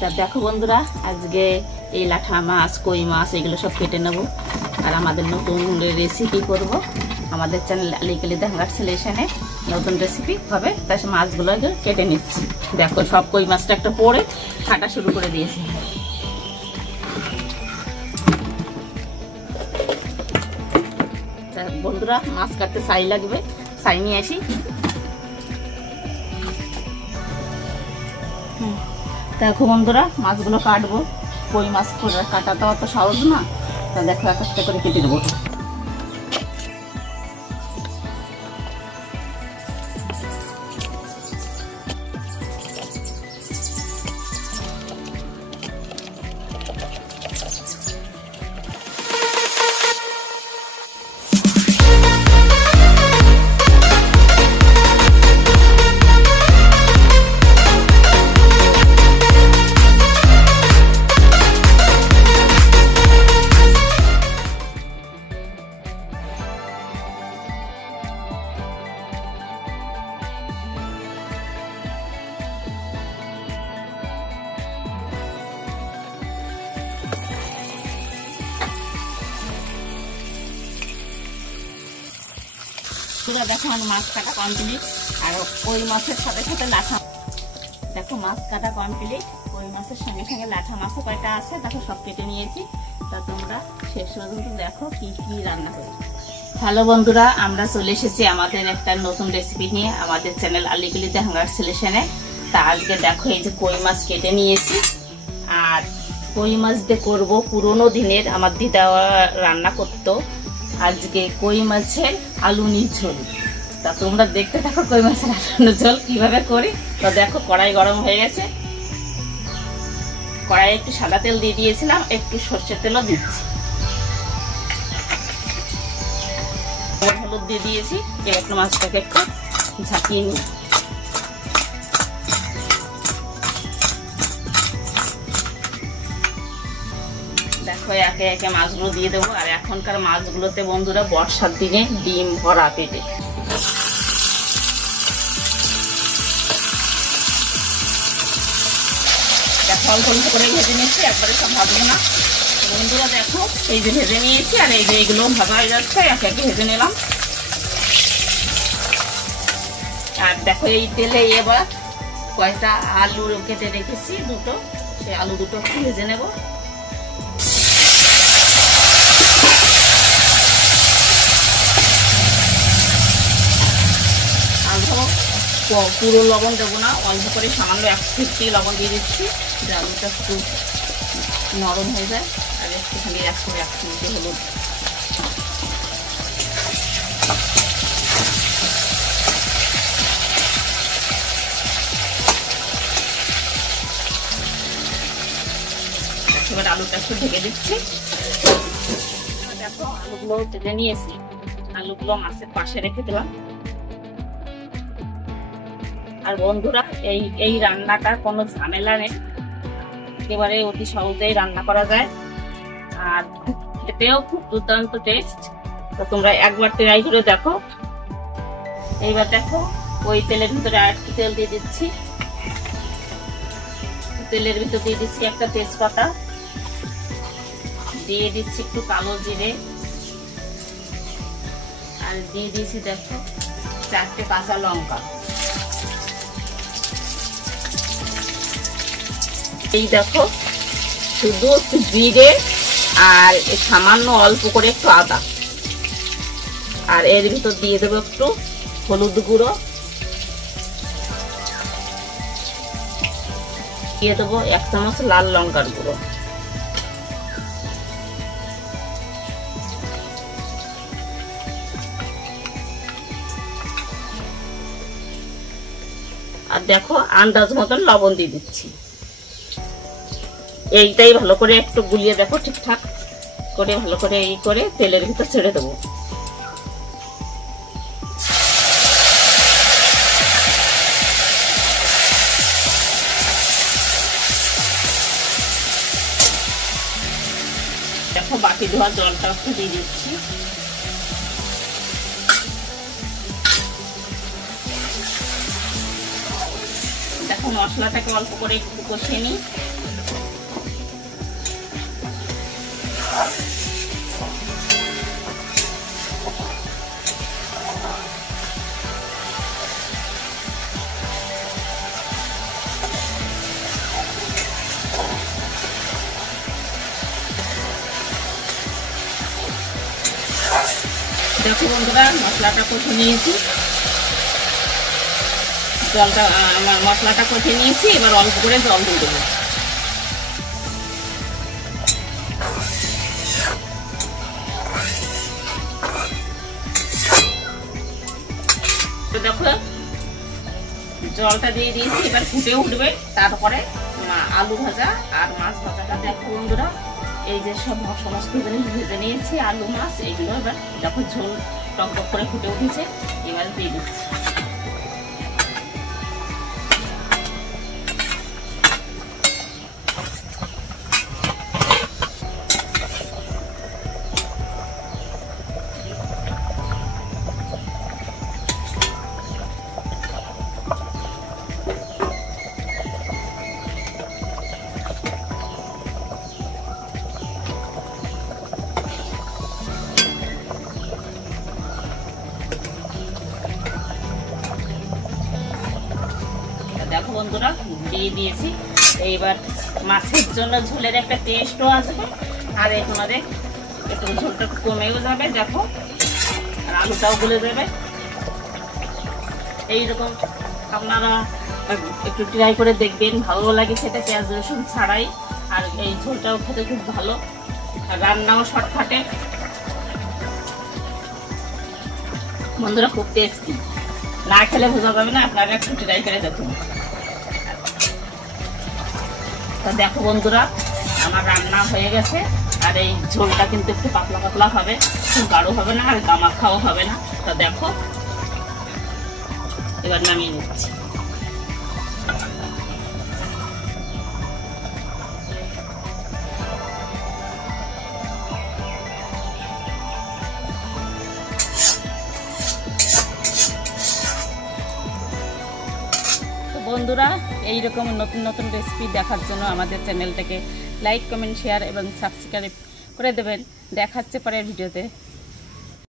তা দেখো বন্ধুরা, আজকে এই লাঠা মাছ, কই মাছ এগুলো সব কেটে নেব আর আমাদের নতুন রেসিপি করব। আমাদের চ্যানেল আলিকালি কংগ্রাচুলেশনে নতুন রেসিপি হবে। তাই মাছগুলো কেটে নিচ্ছি। দেখো সব কই মাছটা একটা পরে কাটা শুরু করে দিয়েছি। বন্ধুরা, মাছ কাটতে ছাই লাগবে, ছাই নিয়ে আসি। দেখো বন্ধুরা, মাছগুলো কাটবো। কই মাছ করে কাটাটা অত সহজ না। তা দেখো এক একটা করে কেটে দেবো। দেখো আমার মাছ কাটা কমপ্লিট। আর কই মাছের সাথে সাথে লাঠা, দেখো মাছ কাটা কমপ্লিট। কই মাছের সঙ্গে সঙ্গে লাঠা মাছও কয়টা আছে, দেখো সব কেটে নিয়েছি। তা তোমরা শেষ পর্যন্ত দেখো কি কি রান্না করি। হ্যালো বন্ধুরা, আমরা চলে এসেছি আমাদের একটা নতুন রেসিপি নিয়ে আমাদের চ্যানেল আলিকালি কংগ্রাচুলেশনে। তা আজকে দেখো এই যে কই মাছ কেটে নিয়েছি। আর কই মাছ দিয়ে করবো পুরোনো দিনের, আমার দিদা রান্না করতো আজকে কই মাছের আলুনির ঝোল। তা তোমরা দেখতে থাকো কই মাছের আলুনির ঝোল কিভাবে করি। তো দেখো কড়াই গরম হয়ে গেছে। কড়াই একটু সাদা তেল দিয়ে দিয়েছিলাম, একটু সর্ষের তেলও দিচ্ছি। হলুদ দিয়ে দিয়েছি। এবার মাছটাকে একটু ঝাঁকিয়ে নিই। দেখো একে একে মাছগুলো দিয়ে দেবো। আর এখনকার মাছগুলোতে বন্ধুরা বর্ষার দিনে ডিম ভরা পেটে। দেখো অল্প অল্প করে ভেজে নিচ্ছি, একবারে সব ভাজবো না বন্ধুরা। দেখো এই যে ভেজে নিয়েছি, আর এই যে এইগুলো ভাজা হয়ে যাচ্ছে, একে একে ভেজে নিলাম। আর দেখো এই তেলে এবার কয়টা আলু কেটে রেখেছি দুটো, সেই আলু দুটো ভেজে নেবো। পুরো লবণ দেবো না, অল্প করে সামান্য 1 চিমটি লবণ দিয়ে দিচ্ছি, যে আলুটা একটু নরম হয়ে যায়। আর একটুখানি 1 চিমটি হলুদ। এবার আলুটা একটু ঢেকে দিচ্ছি। দেখো আলুগুলো ঢেকে নিয়েছি, আলুগুলো মাছের পাশে রেখে দিলাম। আর বন্ধুরা, এই রান্নাটার কোনো ঝামেলা নেই, একেবারে অতি সহজেই রান্না করা যায়। আর খেতেও খুব দুর্দান্ত টেস্ট। তো তোমরা একবার ট্রাই করে দেখো। এইবার দেখো ওই তেলের ভিতরে আর একটু তেল দিয়ে দিচ্ছি। তেলের ভিতরে দিয়ে দিচ্ছি একটা তেজপাতা, দিয়ে দিচ্ছি একটু কালো জিরে, আর দিয়ে দিয়েছি দেখো 4টে কাঁচা লঙ্কা। এই দেখো শুধু একটু জিরে আর সামান্য অল্প করে একটু আদা। আর এর ভিতর দিয়ে দেবো একটু হলুদ গুঁড়ো, দিয়ে দেবো 1 চামচ লাল লঙ্কার গুঁড়ো। আর দেখো আন্দাজ মতন লবণ দিয়ে দিচ্ছি। এইটাই ভালো করে একটু গুলিয়ে দেখো, ঠিকঠাক করে ভালো করে এই করে তেলের ভিতর ছেড়ে দেবো। দেখো বাটি ধোয়া জলটা একটু দিয়ে দিচ্ছি। দেখো দেখো মশলাটাকে অল্প করে একটু কষিয়ে নিই। দেখো বন্ধুরা মশলাটা কষে নিয়েছি, জলটা মশলাটা কষে নিয়েছি, এবার অল্প করে জল দিয়ে দেবো। দেখো জলটা দিয়ে দিয়েছি, এবার ফুটে উঠবে, তারপরে আলু ভাজা আর মাছ ভাজাটা। দেখো বন্ধুরা এই যে সমস্ত জিনিস ভেজে নিয়েছি, আলু মাছ এইগুলো এবার দেখো ঝোল টক টক করে ফুটে উঠেছে, এবার দিয়ে দিচ্ছি। দেখো বন্ধুরা দিয়ে দিয়েছি, এইবার মাছের জন্য ঝোলের একটা টেস্টও আসবে, আর এখন একটু ঝোলটা কমেও যাবে। দেখো আর আলুটাও গলে যাবে। এইরকম আপনারা একটু ট্রাই করে দেখবেন, ভালো লাগে খেতে পেঁয়াজ রসুন ছাড়াই, আর এই ঝোলটাও খেতে খুব ভালো, আর রান্নাও শর্টকাটে। বন্ধুরা খুব টেস্টি, না খেলে বোঝা যাবে না, আপনারা একটু ট্রাই করে দেখুন। তো দেখো বন্ধুরা আমার রান্না হয়ে গেছে, আর এই ঝোলটা কিন্তু একটু পাতলা পাতলা হবে, খুব গাঢ় হবে না, আর গামাখাও হবে না। তো দেখো এবার নামিয়ে নিচ্ছি। বন্ধুরা এইরকম নতুন নতুন রেসিপি দেখার জন্য আমাদের চ্যানেলটাকে লাইক, কমেন্ট, শেয়ার এবং সাবস্ক্রাইব করে দেবেন। দেখাচ্ছে পরের ভিডিওতে।